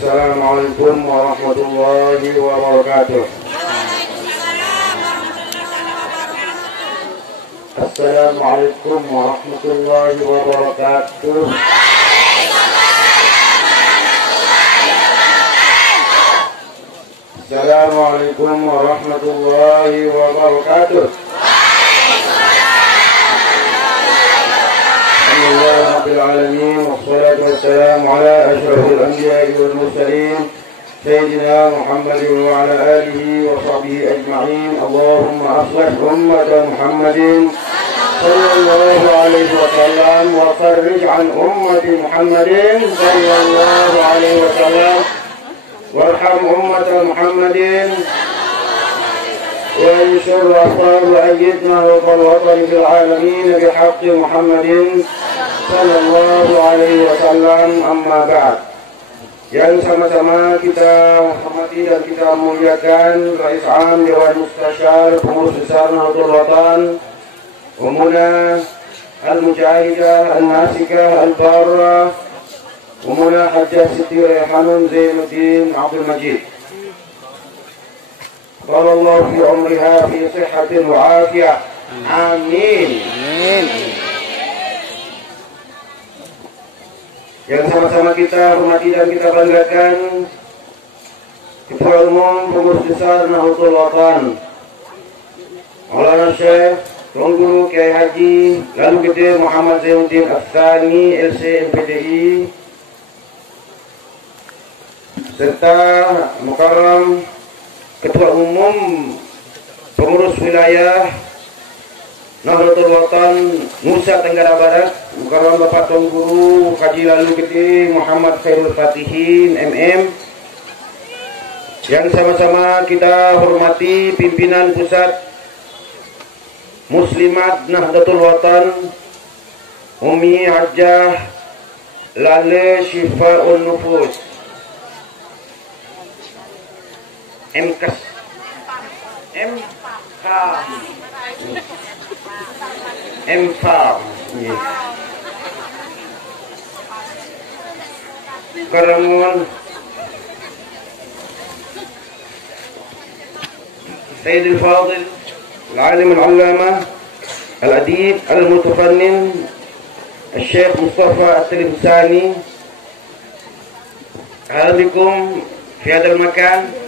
Assalamualaikum warahmatullahi wabarakatuh. Assalamualaikum warahmatullahi wabarakatuh. Assalamualaikum warahmatullahi wabarakatuh. Alhamdulillah rabbil alamin wassalatu wassalamu ala asyrafil anbiya'i wal mursalin sayyidina Muhammadin wa ala alihi wa sahbihi ajma'in. Allahumma aslih ummata Muhammadin sallallahu alaihi wa sallam wa farrij an ummati Muhammadin sallallahu alaihi wa sallam warham ummata Muhammadin وانشر أخبار وأيدنا وطلوطا في العالمين بحق محمد صلى الله عليه wasallam. Amma ba'd. Yang sama-sama kita hormati dan kita muliakan Rais Am Dewan Mustasyar Pengurus Besar Nahdlatul Watan Umuna Al-Mujahidah Al-Nasikah Al-Barrah Umuna Hajjah Siti Rayhanun Zainuddin Abdul Majid. Qala Allah fi umriha fi sihhatin wa afiyah. Amin. Amin. Yang sama-sama kita hormati dan kita banggakan Ketua Umum Pengurus Besar Nahdlatul Watan Maulana Syekh Tuan Guru Kiai Haji Lalu Gede Muhammad Zainuddin Afsani LC MPDI serta Mukarram Ketua Umum Pengurus Wilayah Nahdlatul Watan Nusa Tenggara Barat Mukarram Bapak Tuan Guru Haji Lalu Gede Muhammad Khairul Fatihin MM. Yang sama-sama kita hormati pimpinan pusat Muslimat Nahdlatul Watan Umi Hajjah Lale Syifa'un Nufus MKAS MFAR Karamun Sayyid al-Fadil Al-Alim Al-Allama Al-Adib Al-Mutafannin Al-Syekh Mustafa At-Tilibsani. Ahlan bikum fi hadal makan.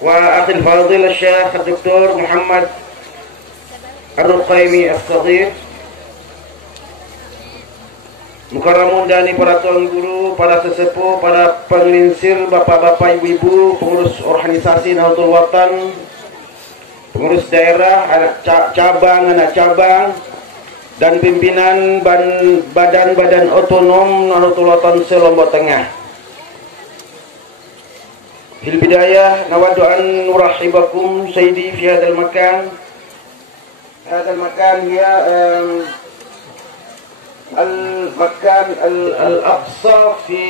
وأخي الفاضل الشيخ الدكتور محمد الرقيمي الصغير. Mukarramun dari para tuan guru, para sesepuh, para penglinsir, bapak-bapak, ibu-ibu, pengurus organisasi Nahdlatul Watan, pengurus daerah, anak cabang, dan pimpinan badan-badan otonom Nahdlatul Watan se-Lombok Tengah. Fil bidayah nawaddu an nurahibakum sayyidi fi hadzal makan. Hadzal makan hiya al-makan al-aqsa fi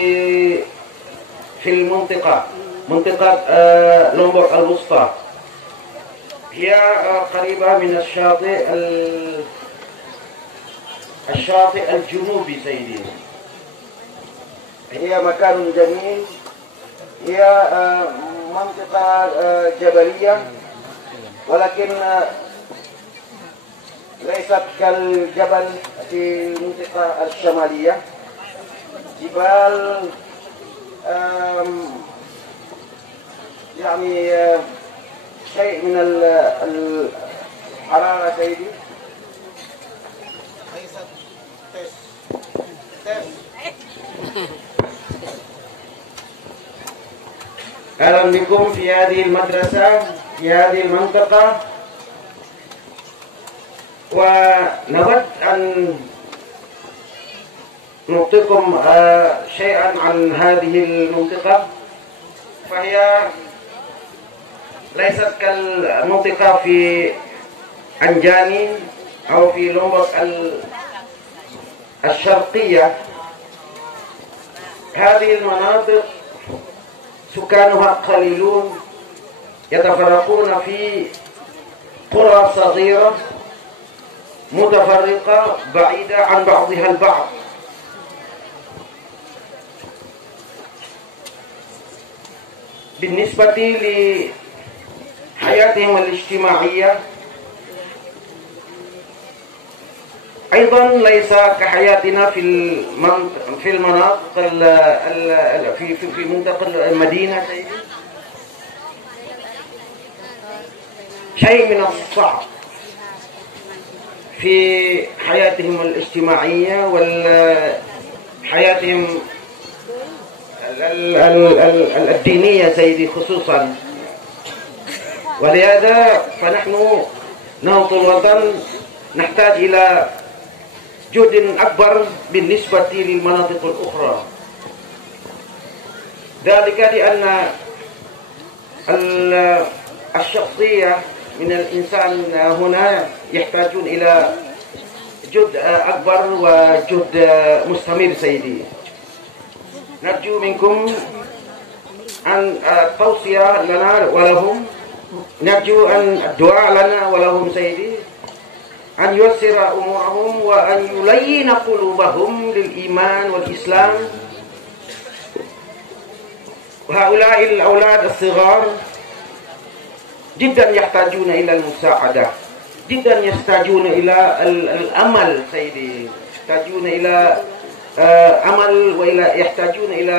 al-منطقة منطقة لومبورغ الوسطى. هي قريبة من الشاطئ الجنوبي سيدي. هي مكان جميل. هي منطقة جبلية ولكن ليست كالجبل في المنطقة الشمالية. جبال يعني شيء من الحرارة سيدي. ليست أهلا بكم في هذه المدرسة في هذه المنطقة. ونود أن نعطيكم شيئا عن هذه المنطقة. فهي ليست كالمنطقة في عنجاني أو في لومبورغ الشرقية. هذه المناطق سكانها قليلون يتفرقون في قرى صغيرة متفرقة بعيدة عن بعضها البعض. بالنسبة لحياتهم الاجتماعية أيضا ليس كحياتنا في المناطق في منطقة المدينة. شيء من الصعب في حياتهم الاجتماعية وحياتهم الدينية سيدي خصوصا. ولهذا فنحن نهضة الوطن نحتاج إلى جهد أكبر بالنسبة للمناطق الأخرى. ذلك لأن الشخصية من الإنسان هنا يحتاجون إلى جهد أكبر وجهد مستمر سيدي. نرجو منكم أن التوصية لنا ولهم، نرجو أن الدعاء لنا ولهم سيدي، أن ييسر أمورهم وأن يلين قلوبهم للإيمان والإسلام. وهؤلاء الأولاد الصغار جدا يحتاجون إلى المساعدة، جدا يحتاجون إلى الأمل سيدي، يحتاجون إلى أمل وإلى يحتاجون إلى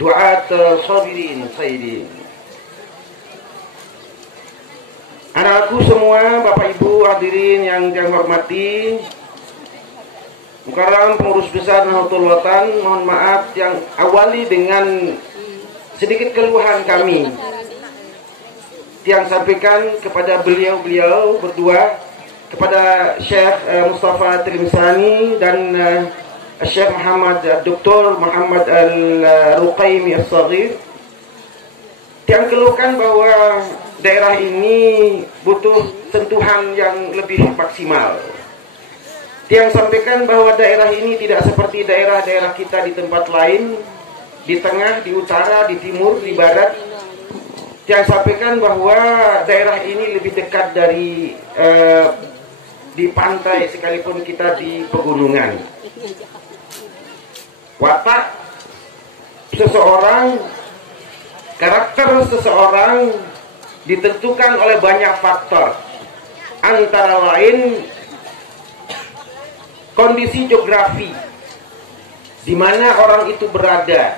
دعاة صابرين سيدي. Anak-anakku semua, Bapak Ibu hadirin yang hormati, Mukarram pengurus besar Nahdlatul Watan, mohon maaf yang awali dengan sedikit keluhan kami yang sampaikan kepada beliau berdua, kepada Syekh Mustafa Tilmisani dan Syekh Dr. Muhammad Al-Ruqaimi As-Saghir, yang keluhkan bahwa daerah ini butuh sentuhan yang lebih maksimal. Yang sampaikan bahwa daerah ini tidak seperti daerah-daerah kita di tempat lain, di tengah, di utara, di timur, di barat. Yang sampaikan bahwa daerah ini lebih dekat dari di pantai sekalipun kita di pegunungan. Watak seseorang, karakter seseorang ditentukan oleh banyak faktor, antara lain kondisi geografi di mana orang itu berada,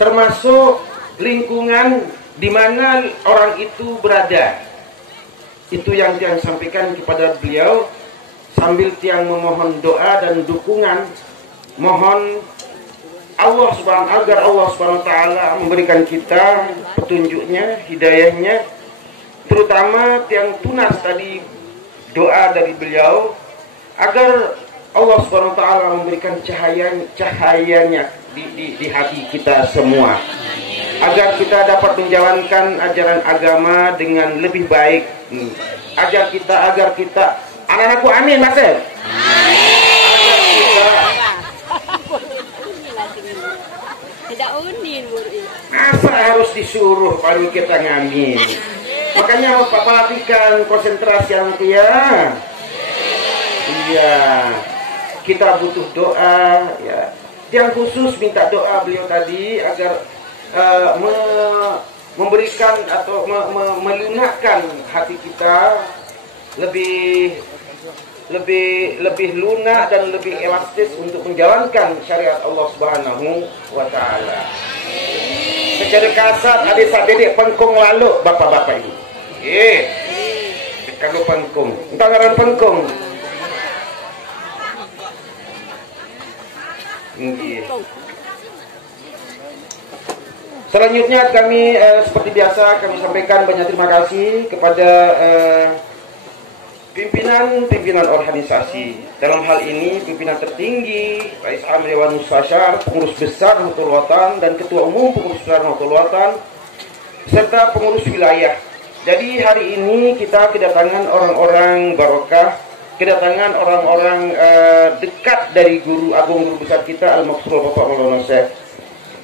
termasuk lingkungan di mana orang itu berada. Itu yang Tiang sampaikan kepada beliau sambil Tiang memohon doa dan dukungan, mohon agar Allah Subhanahu wa taala memberikan kita petunjuknya, hidayahnya, terutama yang tunas tadi doa dari beliau agar Allah Subhanahu wa taala memberikan cahayanya di hati kita semua, agar kita dapat menjalankan ajaran agama dengan lebih baik, agar kita anak-anakku amin Mas. Masa harus disuruh baru kita ngamin? Makanya perhatikan konsentrasi anak ya. Iya, kita butuh doa ya. Yang khusus minta doa beliau tadi agar memberikan atau melunakkan hati kita lebih lunak dan lebih elastis untuk menjalankan syariat Allah Subhanahu wa taala. Secara kasar adik dedek pengkong lalu bapak-bapak ibu. Kalau pengkong, entah ngaran pengkong. Selanjutnya kami seperti biasa kami sampaikan banyak terima kasih kepada pimpinan organisasi. Dalam hal ini pimpinan tertinggi, Rais Am Dewan Mustasyar, pengurus besar Nahdlatul Watan dan ketua umum pengurus besar Nahdlatul Watan serta pengurus wilayah. Jadi hari ini kita kedatangan orang-orang barokah, kedatangan orang-orang dekat dari guru agung guru besar kita Al-Maksur Bapak Maulana Syekh.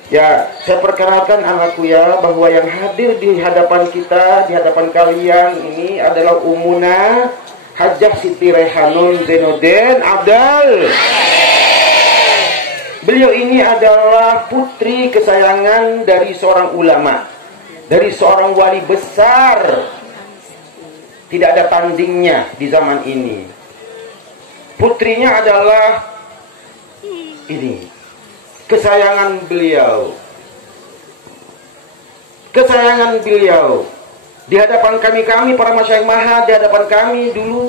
Ya, saya perkenalkan anakku ya bahwa yang hadir di hadapan kita, di hadapan kalian ini adalah Umuna Hajah Siti Rehanun Zainuddin Abdal Beliau ini adalah putri kesayangan dari seorang ulama, dari seorang wali besar. Tidak ada tandingnya di zaman ini. Putrinya adalah ini, kesayangan beliau. Kesayangan beliau. Di hadapan kami para masyayikh maha, di hadapan kami dulu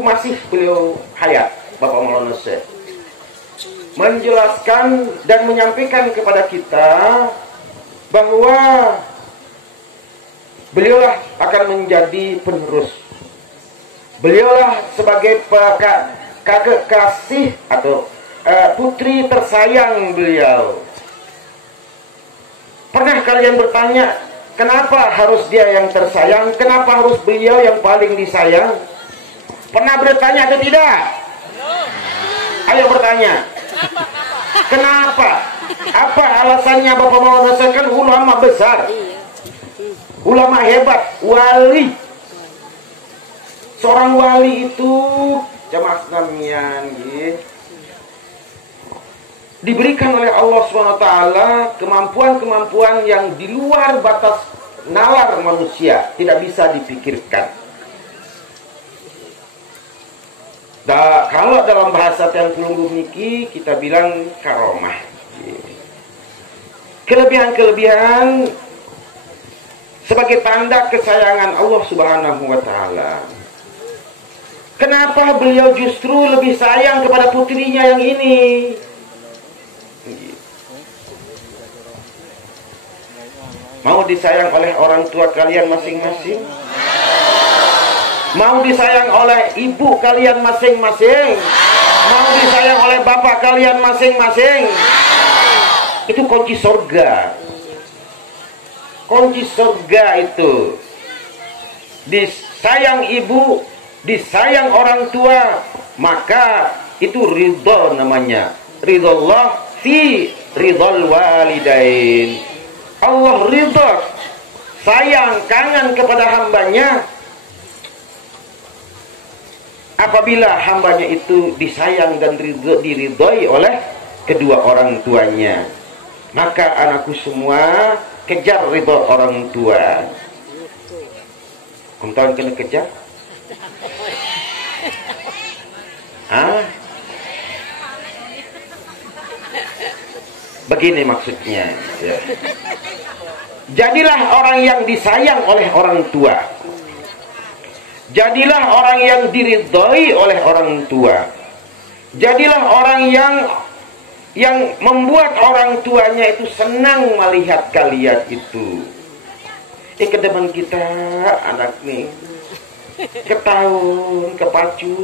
masih beliau hayat, Bapak Maulana Syekh, menjelaskan dan menyampaikan kepada kita bahwa beliaulah akan menjadi penerus. Beliaulah sebagai kakak kasih atau putri tersayang beliau. Pernah kalian bertanya, kenapa harus dia yang tersayang? Kenapa harus beliau yang paling disayang? Pernah bertanya atau tidak? Ayo bertanya. Kenapa? Apa alasannya Bapak Maulana Syekh? Kan ulama besar, ulama hebat, wali. Seorang wali itu jamaah sekalian, diberikan oleh Allah SWT kemampuan-kemampuan yang di luar batas nalar manusia, tidak bisa dipikirkan. Kalau dalam bahasa Tengkulunggu Niki kita bilang karomah. Kelebihan-kelebihan sebagai tanda kesayangan Allah Subhanahu wa taala. Kenapa beliau justru lebih sayang kepada putrinya yang ini? Mau disayang oleh orang tua kalian masing-masing? Mau disayang oleh ibu kalian masing-masing? Mau disayang oleh bapak kalian masing-masing? Itu kunci surga. Kunci surga itu. Disayang ibu, disayang orang tua, maka itu ridho namanya. Ridhollah fi ridhol walidain. Allah ridho, sayang, kangen kepada hambanya apabila hambanya itu disayang dan diridhoi oleh kedua orang tuanya. Maka anakku semua, kejar ridho orang tua. Kamu kena kejar? Hah? Begini maksudnya, ya. Jadilah orang yang disayang oleh orang tua. Jadilah orang yang diridhoi oleh orang tua. Jadilah orang yang membuat orang tuanya itu senang melihat kalian itu. Ke depan kita anak nih, ketahun, kepacu.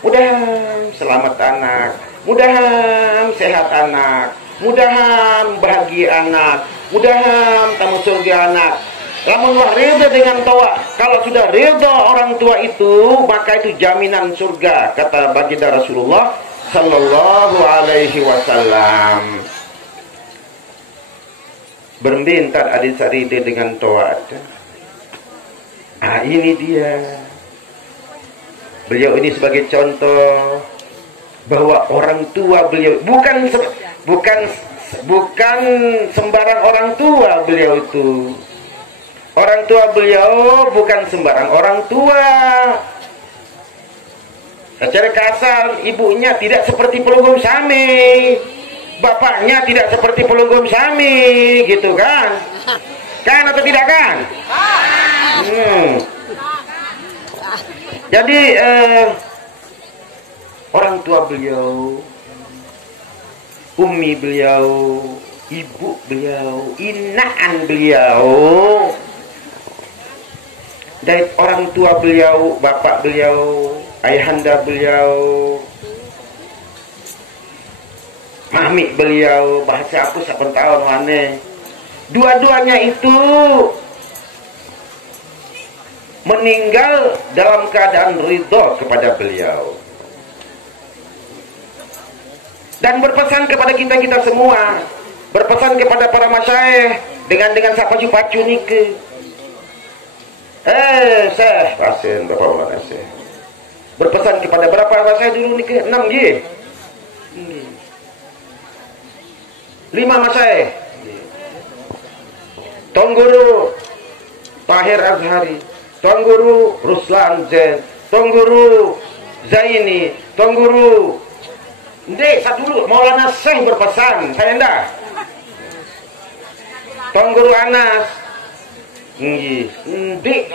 Mudahan selamat anak, mudahan sehat anak, mudahan bahagia anak, mudahan tamu surga anak. Lamun wah ridho dengan tua, kalau sudah ridho orang tua itu, maka itu jaminan surga, kata baginda Rasulullah Sallallahu Alaihi Wasallam. Berminta adik saride dengan tua. Ah, ini dia. Beliau ini sebagai contoh bahwa orang tua beliau bukan sembarang orang tua beliau itu. Orang tua beliau bukan sembarang orang tua. Secara kasar, ibunya tidak seperti pelugum sami, bapaknya tidak seperti pelugum sami, gitu kan? Kan atau tidak kan? Jadi orang tua beliau, ummi beliau, ibu beliau, inaan beliau, dari orang tua beliau, bapak beliau, ayahanda beliau, mami beliau, bahasa aku 8 tahun mana, dua-duanya itu meninggal dalam keadaan ridho kepada beliau dan berpesan kepada kita semua, berpesan kepada para masyayikh dengan sapacu-pacu nike. Syekh pasien Bapak Maulana Syekh berpesan kepada berapa masyayikh dulu nike? 6 nggih. 5 masaih. Tuan Guru Tahir Azhari, Tuan Guru Ruslan Zain, Tuan Guru Zaini, Tuan Guru Ndek, satu dulu, Maulana Syekh berpesan, saya ndak. Tuan Guru Anas, Ndek,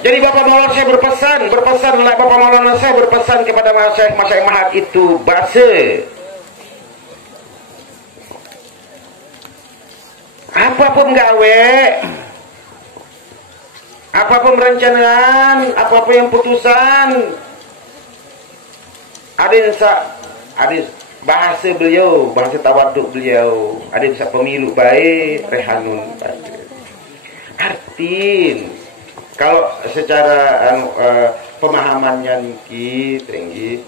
jadi Bapak Maulana Syekh berpesan, Bapak Maulana Syekh berpesan kepada Masyayikh Mahat itu bahasa. Apapun gawe, apapun perencanaan, apapun yang putusan, ada bahasa beliau, bahasa tawaduk beliau, ada bisa pemilu baik, rehanun baik. Artin, kalau secara pemahamannya tinggi,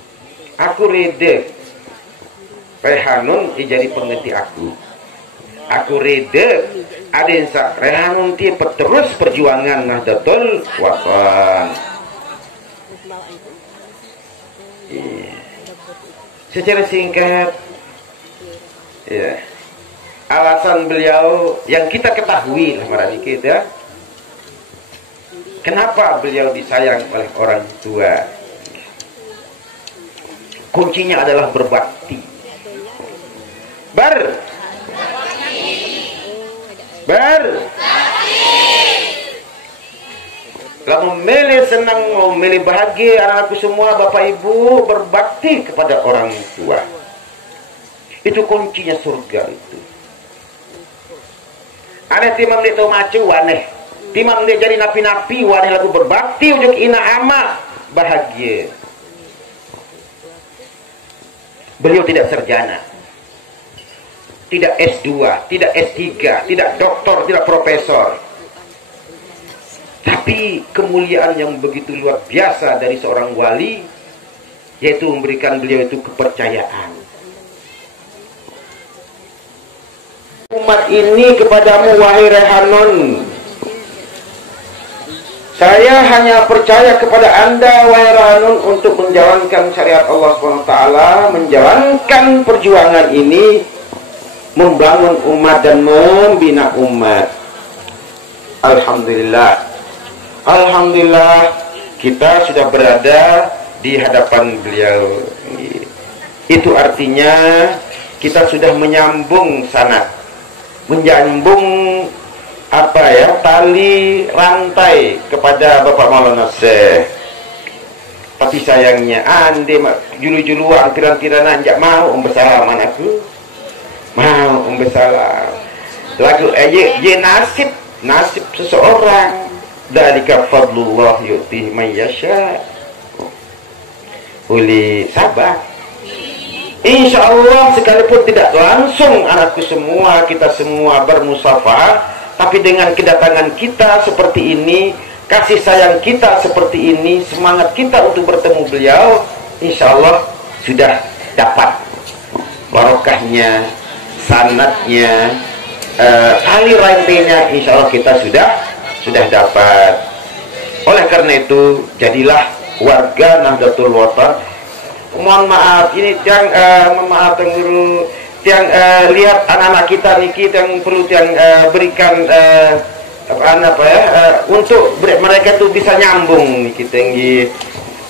aku reda, rehanun jadi pengerti aku. Aku reda, ada yang rehanun dia terus perjuangan Nahdlatul Wathon. Secara singkat, ya, alasan beliau yang kita ketahui lah marani kita, kenapa beliau disayang oleh orang tua? Kuncinya adalah berbakti. Kalau memilih senang, mau memilih bahagia anak-anakku semua, Bapak Ibu berbakti kepada orang tua. Itu kuncinya surga itu. Aneh timam dia tahu macu aneh. Timam dia jadi napi-napi waneh lagu berbakti ujuk ina ama bahagia. Beliau tidak sarjana, tidak S2, tidak S3, tidak doktor, tidak profesor. Tapi kemuliaan yang begitu luar biasa dari seorang wali, yaitu memberikan beliau itu kepercayaan. Umat ini kepadamu wahai Rehanun, saya hanya percaya kepada anda wahai Rehanun untuk menjalankan syariat Allah SWT, menjalankan perjuangan ini, membangun umat dan membina umat. Alhamdulillah kita sudah berada di hadapan beliau. Itu artinya kita sudah menyambung sanad, menyambung tali rantai kepada Bapak Maulana Syekh. Tapi sayangnya ande julu-juluan tiran-tiranan jak mau bersalam anakku, mau bersalam. Lagu ye nasib seseorang. Dalika fadlullah yu'tihi man yasha. Boleh sabar. Insyaallah sekalipun tidak langsung anakku semua, kita semua bermusafah, tapi dengan kedatangan kita seperti ini, kasih sayang kita seperti ini, semangat kita untuk bertemu beliau, insyaallah sudah dapat barokahnya, sanadnya, tali rantainya, insyaallah kita sudah dapat. Oleh karena itu, jadilah warga Nahdlatul Wathon. Mohon maaf, ini yang maaf Tuan Guru, yang lihat anak-anak kita niki yang perlu yang berikan untuk mereka tuh bisa nyambung niki tinggi.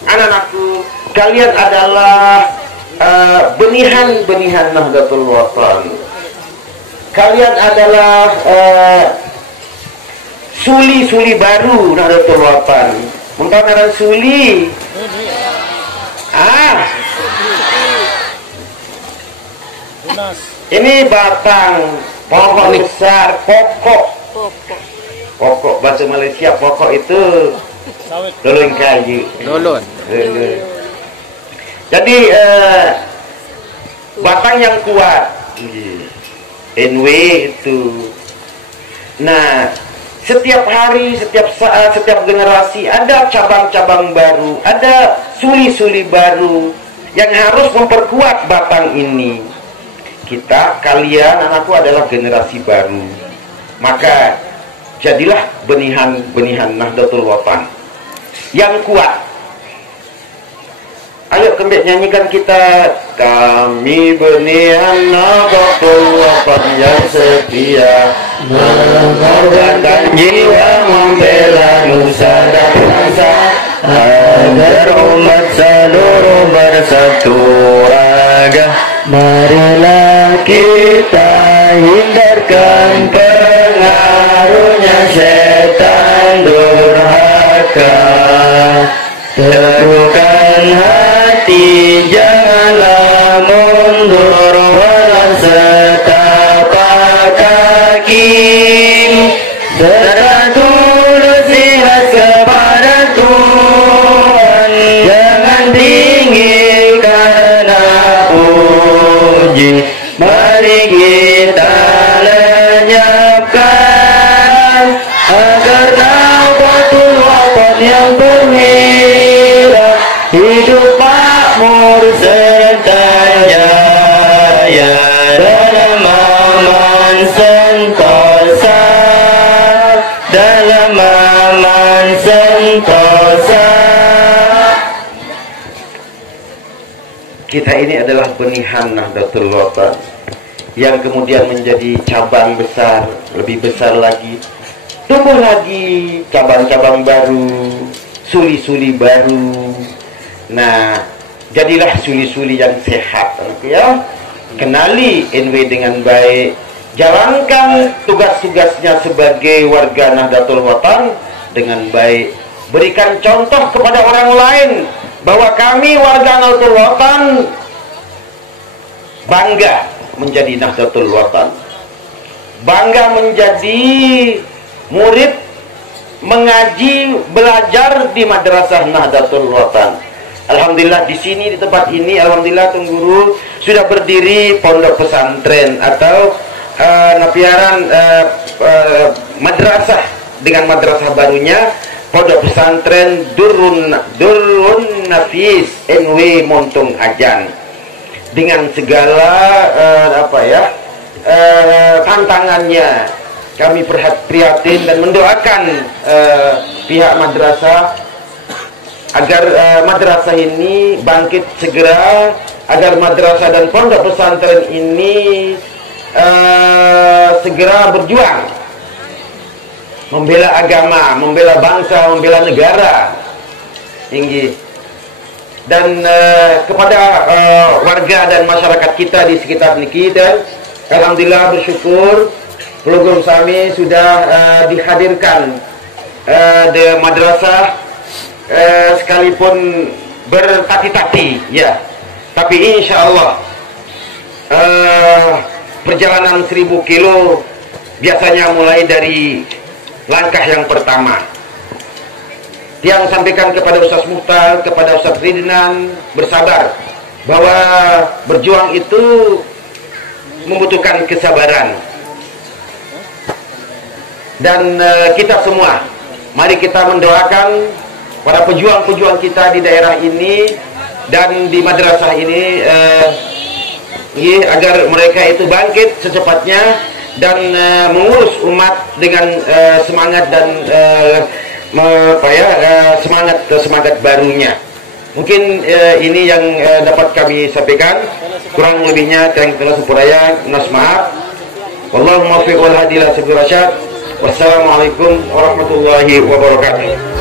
Anak-anakku, kalian adalah benihan-benihan Nahdlatul Wathon. Kalian adalah suli-suli baru Nahdlatul Wathon. Muntah suli. Ini batang pohon besar, pokok bahasa Malaysia pokok itu lulun kayu. Lulun. Jadi batang yang kuat. NW itu. Nah, setiap hari, setiap saat, setiap generasi ada cabang-cabang baru, ada suli-suli baru yang harus memperkuat batang ini. Kalian, anakku adalah generasi baru. Maka jadilah benihan-benihan Nahdlatul Wathon yang kuat. Ayo kembali nyanyikan kita. Kami benihan Nahdlatul Wathon yang setia, mengorbankan jiwa membela nusa dan bangsa, agar umat seluruh bersatu raga. Marilah kita hindarkan pengaruhnya setan durhaka. Teguhkan hati, janganlah mundur, walau setapak kaki. Serta tulus ikhlas kepada Tuhan, jangan tinggi karena puji. Mari kita lenyapkan agar Nahdlatul Wathon yang terhilang hidup makmur serta jaya dalam aman sentosa, dalam aman sentosa. Kita ini adalah benihan Nahdlatul Wathon yang kemudian menjadi cabang besar, lebih besar lagi, tumbuh lagi cabang-cabang baru, suli-suli baru. Nah, jadilah suli-suli yang sehat, ya. Kenali NW dengan baik, jalankan tugas-tugasnya sebagai warga Nahdlatul Wathon dengan baik. Berikan contoh kepada orang lain bahwa kami warga Nahdlatul Wathon bangga menjadi Nahdlatul Wathon, bangga menjadi murid mengaji, belajar di madrasah Nahdlatul Wathon. Alhamdulillah di sini, di tempat ini, alhamdulillah Tuan Guru sudah berdiri pondok pesantren atau napiaran madrasah dengan madrasah barunya, pondok pesantren Durrun Nafis NW Montong Ajan, dengan segala tantangannya. Kami prihatin dan mendoakan pihak madrasah agar madrasah ini bangkit segera, agar madrasah dan pondok pesantren ini segera berjuang membela agama, membela bangsa, membela negara tinggi. Dan kepada warga dan masyarakat kita di sekitar kita, alhamdulillah bersyukur program kami sudah dihadirkan di madrasah, sekalipun bertati-tati, ya. Tapi insya Allah perjalanan 1000 kilo biasanya mulai dari langkah yang pertama. Yang sampaikan kepada Ustaz Muhtar, kepada Ustaz Ridnan, bersabar, bahwa berjuang itu membutuhkan kesabaran. Dan kita semua, mari kita mendoakan para pejuang-pejuang kita di daerah ini dan di madrasah ini, agar mereka itu bangkit secepatnya dan mengurus umat dengan semangat dan semangat barunya. Mungkin ini yang dapat kami sampaikan. Kurang lebihnya terang sempurna, nas maaf. Wallahumma fiq wal hadi ila sabil rasyad. Wassalamualaikum warahmatullahi wabarakatuh.